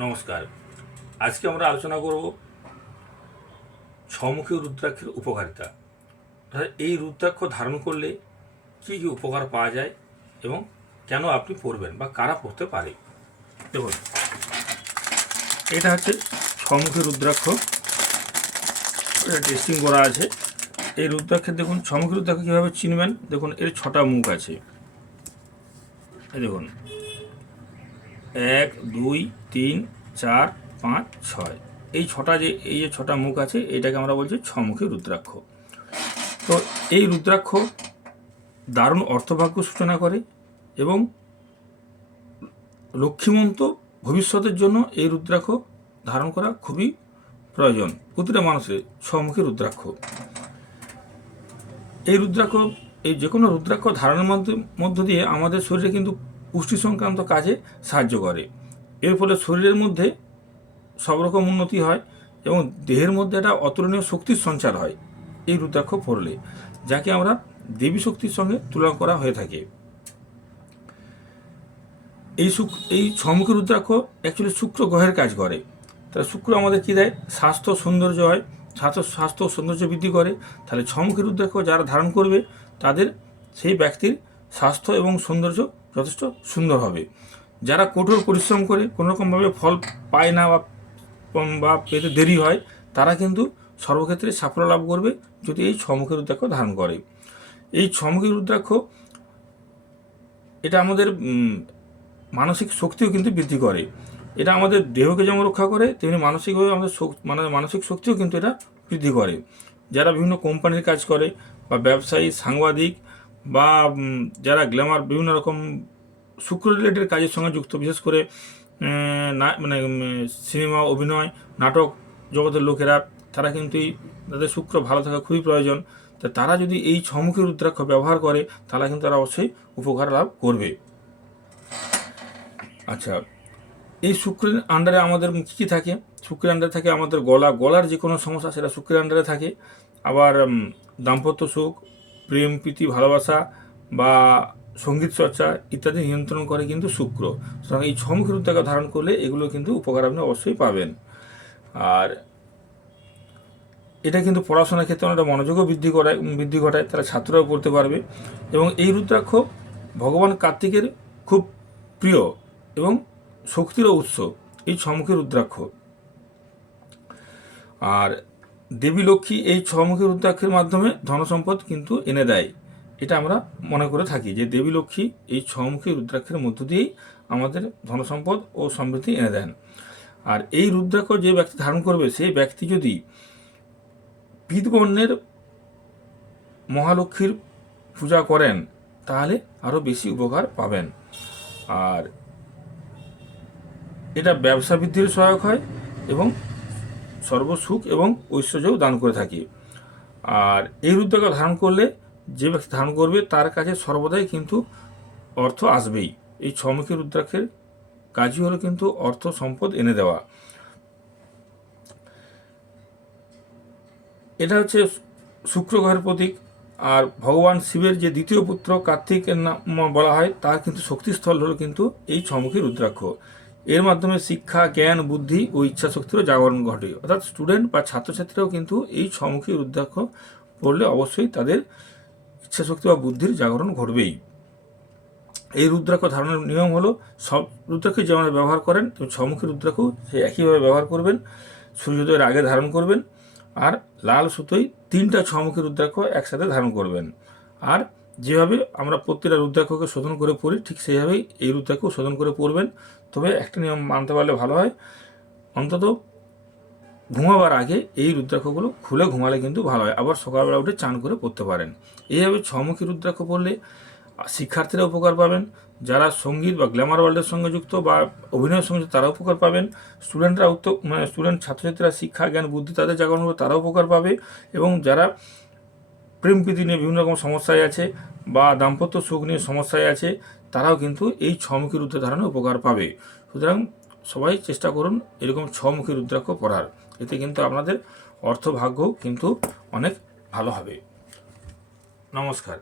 নমস্কার। আজকে আমরা আলোচনা করব ছমুখী রুদ্রাক্ষের উপকারিতা। এই রুদ্রাক্ষ ধারণ করলে কী কী উপকার পাওয়া যায় এবং কেন আপনি পড়বেন বা কারা পড়তে পারে? দেখুন, এটা হচ্ছে ছমুখী রুদ্রাক্ষ। এটা টেস্টিং করা আছে। এই রুদ্রাক্ষের দেখুন ছমুখী রুদ্রাক্ষ কীভাবে চিনবেন? দেখুন, এর ছটা মুখ আছে। দেখুন এক, দুই, তিন, চার, পাঁচ, ছয়। এই ছটা যে, এই যে ছটা মুখ আছে, এটাকে আমরা বলছি ছমুখী রুদ্রাক্ষ। তো এই রুদ্রাক্ষ দারুণ অর্থভাগ্য সূচনা করে এবং লক্ষ্মীমন্ত ভবিষ্যতের জন্য এই রুদ্রাক্ষ ধারণ করা খুবই প্রয়োজন। প্রতিটা মানুষের ছমুখী রুদ্রাক্ষ। এই রুদ্রাক্ষ, এই যে কোনো রুদ্রাক্ষ ধারণের মধ্যে, মধ্য দিয়ে আমাদের শরীরে কিন্তু পুষ্টি সংক্রান্ত কাজে সাহায্য করে। এর ফলে শরীরের মধ্যে সব রকম উন্নতি হয় এবং দেহের মধ্যে একটা অতুলনীয় শক্তির সঞ্চার হয়, এই রুদ্রাক্ষ পড়লে, যাকে আমরা দেবী শক্তির সঙ্গে তুলনা করা হয়ে থাকে। এই শুক, এই ছমুখী রুদ্রাক্ষ অ্যাকচুয়ালি শুক্র গ্রহের কাজ করে। তাহলে শুক্র আমাদের কী দেয়? স্বাস্থ্য সৌন্দর্য হয়। স্বাস্থ্য স্বাস্থ্য সৌন্দর্য বৃদ্ধি করে। তাহলে ছমুখী রুদ্রাক্ষ যারা ধারণ করবে, তাদের সেই ব্যক্তির স্বাস্থ্য এবং সৌন্দর্য যথেষ্ট সুন্দর হবে। যারা কঠোর পরিশ্রম করে কোনোরকমভাবে ফল পায় না বা বা পেতে দেরি হয়, তারা কিন্তু সর্বক্ষেত্রে সাফল্য লাভ করবে যদি এই ছমুখী রুদ্রাক্ষ ধারণ করে। এই ছমুখী রুদ্রাক্ষ, এটা আমাদের মানসিক শক্তিও কিন্তু বৃদ্ধি করে। এটা আমাদের দেহকে যেমন রক্ষা করে, তেমনি মানসিকভাবে আমাদের মানে মানসিক শক্তিও কিন্তু এটা বৃদ্ধি করে। যারা বিভিন্ন কোম্পানির কাজ করে বা ব্যবসায়ী, সাংবাদিক বা যারা গ্ল্যামার বিভিন্ন রকম শুক্র রিলেটেড কাজের সঙ্গে যুক্ত, বিশেষ করে না মানে সিনেমা, অভিনয়, নাটক, জগতের লোকেরা, তারা কিন্তু তাদের শুক্র ভালো থাকা খুবই প্রয়োজন। তা তারা যদি এই ছমুখী রুদ্রাক্ষ ব্যবহার করে, তাহলে কিন্তু তারা অবশ্যই উপকার লাভ করবে। আচ্ছা এই শুক্রের আন্ডারে আমাদের কী কী থাকে? শুক্রের আন্ডারে থাকে আমাদের গলা। গলার যে কোনো সমস্যা, সেটা শুক্রের আন্ডারে থাকে। আবার দাম্পত্য সুখ প্রেম, প্রীতি, ভালোবাসা বা সংগীত চর্চা ইত্যাদি নিয়ন্ত্রণ করে কিন্তু শুক্র। সুতরাং এই ছমুখী রুদ্রাক্ষ ধারণ করলে এগুলো কিন্তু উপকার আপনি অবশ্যই পাবেন। আর এটা কিন্তু পড়াশোনার ক্ষেত্রে অনেকটা মনোযোগও বৃদ্ধি করায়, বৃদ্ধি ঘটায়, তারা ছাত্ররাও পড়তে পারবে। এবং এই রুদ্রাক্ষ ভগবান কার্তিকের খুব প্রিয় এবং শক্তিরও উৎস, এই ছমুখী রুদ্রাক্ষ। আর দেবী লক্ষ্মী এই ছমুখী রুদ্রাক্ষের মাধ্যমে ধনসম্পদ কিন্তু এনে দেয়। এটা আমরা মনে করে থাকি যে দেবী লক্ষ্মী এই ছমুখী রুদ্রাক্ষের মধ্য দিয়েই আমাদের ধনসম্পদ ও সমৃদ্ধি এনে দেন। আর এই রুদ্রাক্ষ যে ব্যক্তি ধারণ করবে, সেই ব্যক্তি যদি পিতবর্ণের মহালক্ষ্মীর পূজা করেন, তাহলে আরও বেশি উপকার পাবেন। আর এটা ব্যবসা বৃদ্ধির সহায়ক হয় এবং সর্বসুখ এবং ঐশ্বর্যও দান করে থাকে। আর এই রুদ্রাক্ষ ধারণ করলে যে ব্যক্তি ধারণ করবে, তার কাছে সর্বদাই কিন্তু অর্থ আসবেই। এই ছমুখী রুদ্রাক্ষের কাজই হলো কিন্তু অর্থ সম্পদ এনে দেওয়া। এটা হচ্ছে শুক্র গ্রহের প্রতীক। আর ভগবান শিবের যে দ্বিতীয় পুত্র কার্তিকের নাম বলা হয়, তার কিন্তু শক্তিস্থল হলো কিন্তু এই ছমুখী রুদ্রাক্ষ। এর মাধ্যমে শিক্ষা, জ্ঞান, বুদ্ধি ও ইচ্ছা শক্তিরও জাগরণ ঘটে। অর্থাৎ স্টুডেন্ট বা ছাত্রছাত্রীরাও কিন্তু এই ছমুখী রুদ্রাক্ষ পড়লে অবশ্যই তাদের ইচ্ছা শক্তি বা বুদ্ধির জাগরণ ঘটবেই। এই রুদ্রাক্ষ ধারণের নিয়ম হলো, সব রুদ্রাক্ষ যেমন ব্যবহার করেন ছমুখী রুদ্রাক্ষ সে একইভাবে ব্যবহার করবেন। সূর্যোদয়ের আগে ধারণ করবেন। আর লাল সুতোয় তিনটা ছমুখী রুদ্রাক্ষ একসাথে ধারণ করবেন। আর যেভাবে আমরা প্রত্যেকটা রুদ্রাক্ষকে শোধন করে পড়ি, ঠিক সেইভাবেই এই রুদ্রাক্ষ শোধন করে পড়বেন। তবে একটা নিয়ম মানতে পারলে ভালো হয়, অন্তত ঘুমাবার আগে এই রুদ্রাক্ষগুলো খুলে ঘুমালে কিন্তু ভালো হয়। আবার সকালবেলা উঠে চান করে পড়তে পারেন। এইভাবে ছমুখী রুদ্রাক্ষ পড়লে শিক্ষার্থীরা উপকার পাবেন, যারা সংগীত বা গ্ল্যামার ওয়ার্ল্ডের সঙ্গে যুক্ত বা অভিনয়ের সঙ্গে তারা উপকার পাবেন। স্টুডেন্টরা উত্ত মানে স্টুডেন্ট, ছাত্রছাত্রীরা শিক্ষা, জ্ঞান, বুদ্ধি, তাদের জাগরণ হবে তারাও উপকার পাবে। এবং যারা প্রেম নিয়ে বিভিন্ন রকম সমস্যায় আছে বা দাম্পত্য সুখ নিয়ে সমস্যায় আছে, তারাও কিন্তু এই ছমুখী রুদ্র ধারণে উপকার পাবে। সুতরাং সবাই চেষ্টা করুন এরকম ছমুখী রুদ্রাক্ষ পড়ার এতে কিন্তু আপনাদের অর্থভাগ্য কিন্তু অনেক ভালো হবে। নমস্কার।